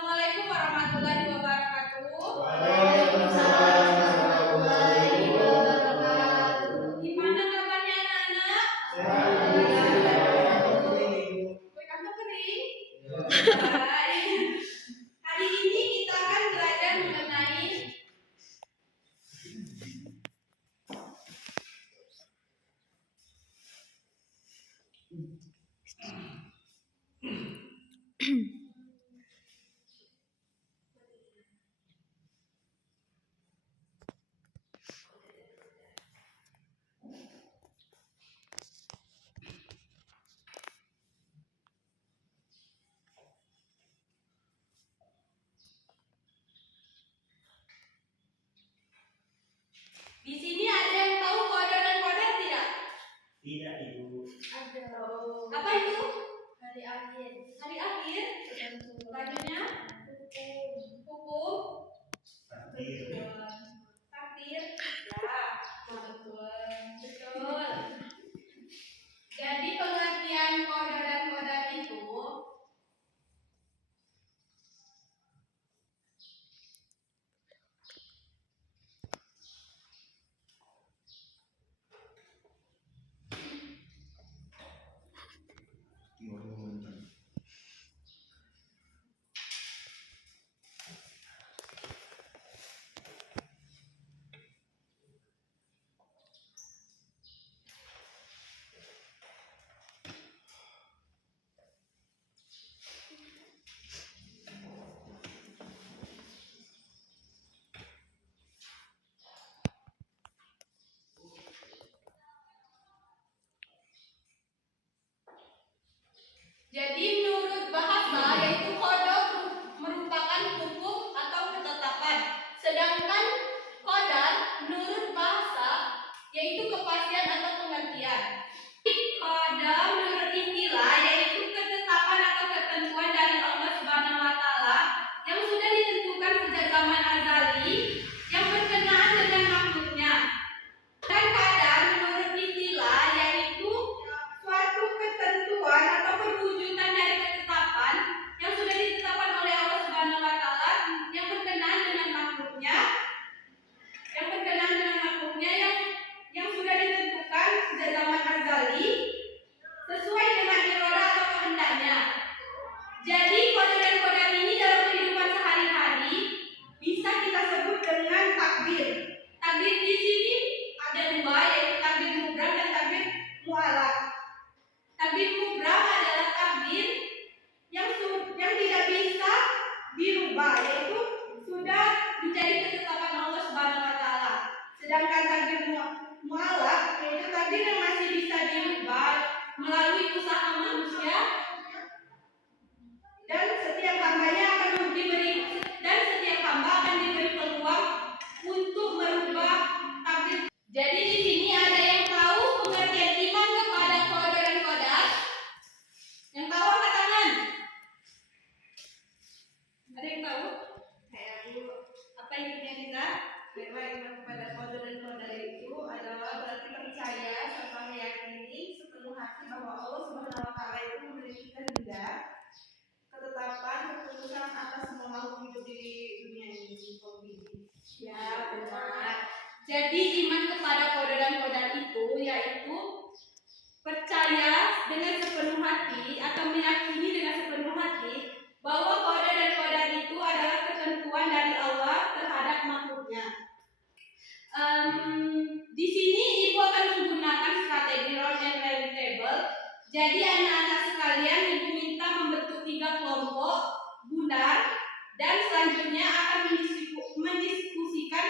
Assalamualaikum warahmatullahi wabarakatuh. Waalaikumsalam warahmatullahi wabarakatuh. Gimana kabarnya anak-anak? Sehat. Kamu kering? Baik. Hari ini kita akan belajar mengenai di sini ada yang tahu kode dan kodar tidak? Tidak, Ibu. Ada. Apa itu? Hari akhir. Hari akhir? Selanjutnya hukum. Takdir. Takdir. Ya, betul. Jadi pengertian kode dan kodar itu jadi menurut bahasa yaitu kode merupakan hukum atau ketetapan. Sedangkan kodar menurut bahasa yaitu kepastian atau pengertian. Kodar menurut istilah yaitu ketetapan atau ketentuan dari Allah Subhanahu wa taala yang sudah ditentukan sejak zaman azali yang berkenaan dengan makhluknya. Dan kadar menurut istilah yaitu suatu ketentuan atau perwujudan dari ketetapan yang sudah ditetapkan oleh Allah Subhanahu wa taala yang berkenaan dengan makhluknya, yang sudah ditentukan sejak zaman azali sesuai dengan iroda atau kehendaknya. Jadi kode dan kodar ini dalam kehidupan sehari-hari bisa kita sebut dengan takdir. Takdir di sini ada dua, yaitu takdir mubram dan takdir mu'allaq. Takdir mubram adalah takdir yang tidak bisa dirubah, yaitu sudah menjadi ketetapan Allah Subhanahu wa taala. Sedangkan takdir mu'allaq yaitu takdir yang masih bisa dirubah melalui usaha manusia, dan setiap hamba akan diberi peluang untuk merubah takdir. Jadi di sini ada yang tahu pengertian iman kepada kode dan kodar? Yang tahu angkat tangan. Ada yang tahu? Saya dulu, Apa intinya kita? bahwa iman kepada kode dan kodar itu adalah berarti percaya serta meyakini sepenuh hati bahwa Allah Subhanahu wa taala itu memiliki kehendak, ketetapan, keputusan atas semua makhluk hidup di dunia ini. Ya, benar. Jadi iman kepada kode dan kodar itu yaitu percaya dengan sepenuh hati atau meyakini dengan sepenuh hati bahwa kode dan kodar itu adalah ketentuan dari Allah terhadap makhluknya. Di sini ibu akan menggunakan strategi round and round table. Jadi anak-anak sekalian, ibu minta membentuk 3 kelompok bundar dan selanjutnya akan mendiskusikan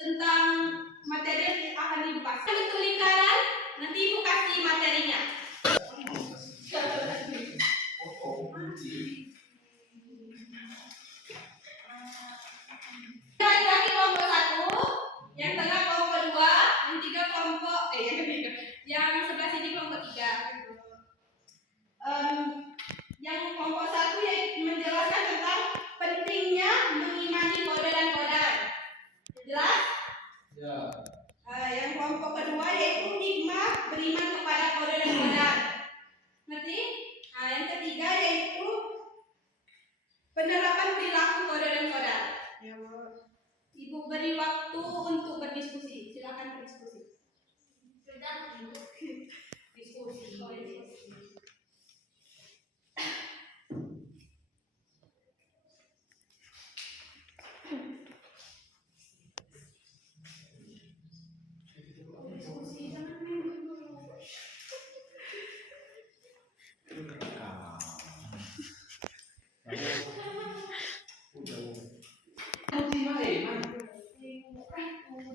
tentang materi yang akan dibahas. Bentuk lingkaran, nanti perilaku kode dan kodar. Ya, Bu. Ibu beri waktu untuk berdiskusi. Silakan berdiskusi. Diskusi. Oh, diskusi.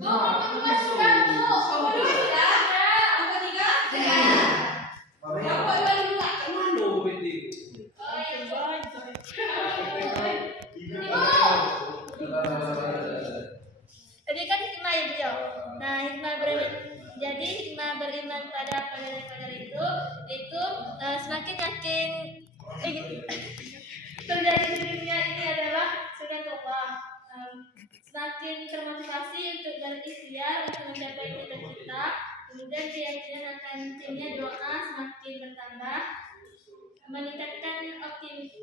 Bu, kebetulan sudah, Bu. Kamu dulu sudah? Nomor 3? Kamu dulu lah. Oh, Tadi kan hikmah ya beliau. Nah, jadi hikmah beriman pada qadar itu semakin yakin terjadi di dunia ini adalah sunatullah. Semakin termotivasi untuk berikhtiar untuk mencapai cita-cita, kemudian keyakinan akan pentingnya doa semakin bertambah, meningkatkan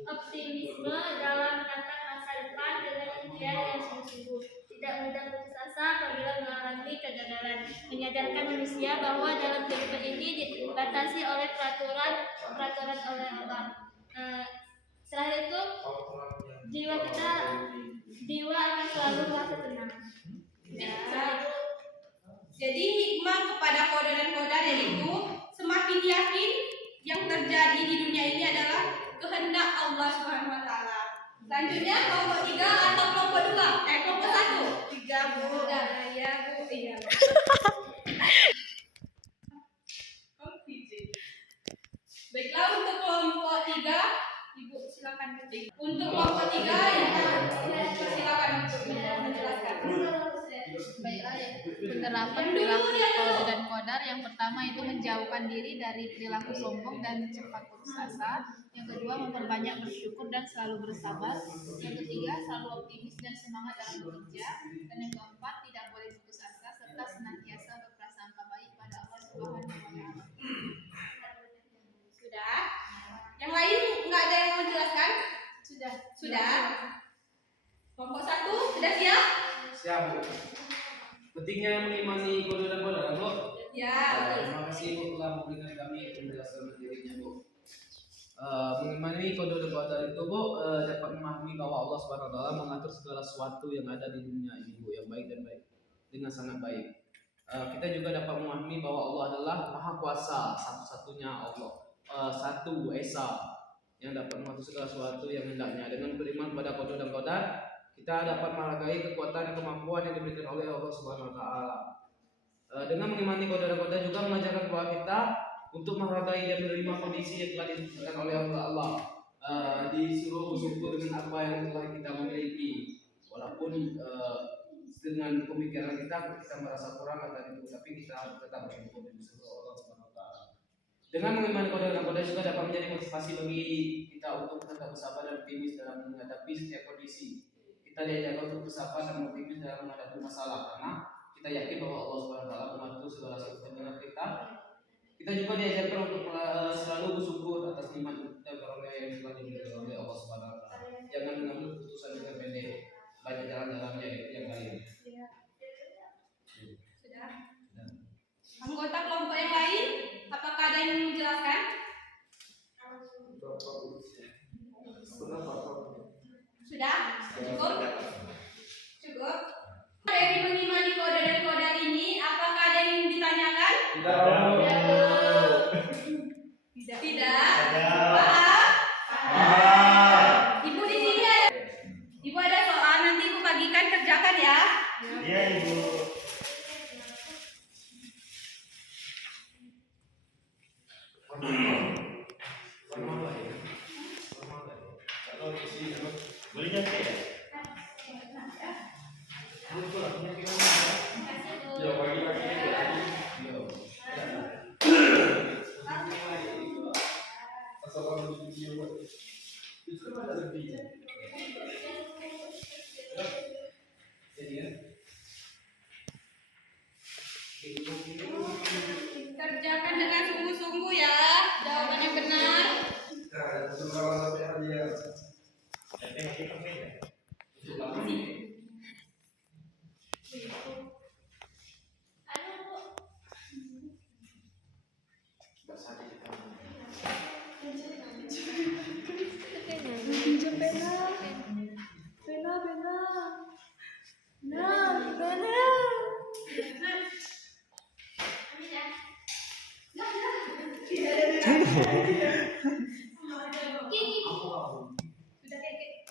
optimisme dalam menatap masa depan dengan ikhtiar yang sungguh-sungguh, tidak mudah putus asa apabila mengalami kegagalan, menyadarkan manusia bahwa dalam kehidupan ini dibatasi oleh peraturan oleh Allah. Setelah itu jiwa akan selalu merasa tenang. Ya. Jadi hikmah kepada kode dan kodar yaitu semakin yakin yang terjadi di dunia ini adalah kehendak Allah Subhanahu wa taala. Selanjutnya kelompok 3 atau kelompok 2? Kelompok 1. 3, Bu. Ya, Bu. Iya. Baiklah untuk kelompok 3, Ibu silakan. Untuk kelompok 3 silakan untuk menjelaskan. Baiklah, ya. Penerapan perilaku kode dan kodar yang pertama itu menjauhkan diri dari perilaku sombong dan cepat putus asa. Yang kedua, memperbanyak bersyukur dan selalu bersabar. Yang ketiga, selalu optimis dan semangat dalam bekerja. Dan yang keempat, tidak boleh putus asa serta senantiasa berprasangka baik pada Allah Subhanahu wa taala. Sudah? Yang lain nggak ada yang mau menjelaskan? Sudah? Kelompok 1 sudah siap? Siap, Bu. Pentingnya mengimani kode dan kodar, Bu. Ya. Terima kasih, Bu, telah memberikan kami penjelasan materinya, Bu. Mengimani kode dan kodar itu, Bu, dapat memahami bahwa Allah Subhanahu wa taala mengatur segala sesuatu yang ada di dunia ini, Bu, yang baik dan baik dengan sangat baik. Kita juga dapat memahami bahwa Allah adalah Maha Kuasa, satu-satunya Allah, satu esa yang dapat mengatur segala sesuatu yang hendaknya. Dengan beriman pada kode dan kodar, kita dapat menghargai kekuatan dan kemampuan yang diberikan oleh Allah Subhanahu wa taala. Dengan mengimani kode dan kodar juga mengajarkan kepada kita untuk menghargai dan menerima kondisi yang telah ditentukan oleh Allah. Disuruh bersyukur dengan apa yang telah kita miliki, walaupun dengan pemikiran kita merasa kurang atau itu, tapi kita tetap bersyukur dan bersyukur Allah Subhanahu wa taala. Dengan mengimani kode dan kodar juga dapat menjadi motivasi bagi kita untuk tetap bersabar dan optimis dalam menghadapi setiap kondisi. Kita diajarkan untuk bersabar dan optimis dalam menghadapi masalah karena kita yakin bahwa Allah Subhanahu wa taala mengatur segala sesuatu dengan kita. Kita juga diajarkan untuk selalu bersyukur atas nikmat dan karunia yang telah diberikan oleh Allah Subhanahu wa taala. Jangan mengambil keputusan yang pendek, banyak jalan dalamnya yang lain. Sudah? Anggota kelompok yang lain, apakah ada yang ingin menjelaskan? Sudah? Cukup? Cukup? Dari mengimani kode dan kodar ini, apakah ada yang ingin ditanyakan? Tidak? Paham? Ibu di sini ada. Ibu ada soal, nanti ibu bagikan, kerjakan ya. Iya, Ibu. Boleh nyampe ya? Kerjakan dengan sungguh-sungguh ya, jawaban yang benar. Tapi masih penting ya?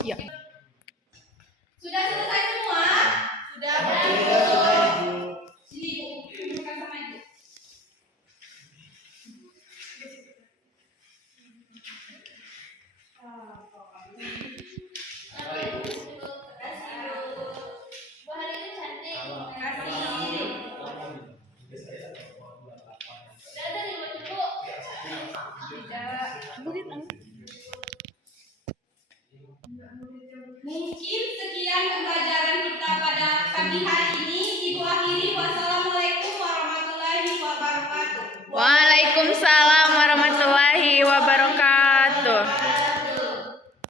Iya. Sudah selesai semua? Sudah. Alhamdulillah sudah, Ibu. Sini Bu, tunjukkan sama Ibu. Bu, hari ini cantik. Udah ada nih buat Ibu. Mungkin sekian pembelajaran kita pada pagi hari ini.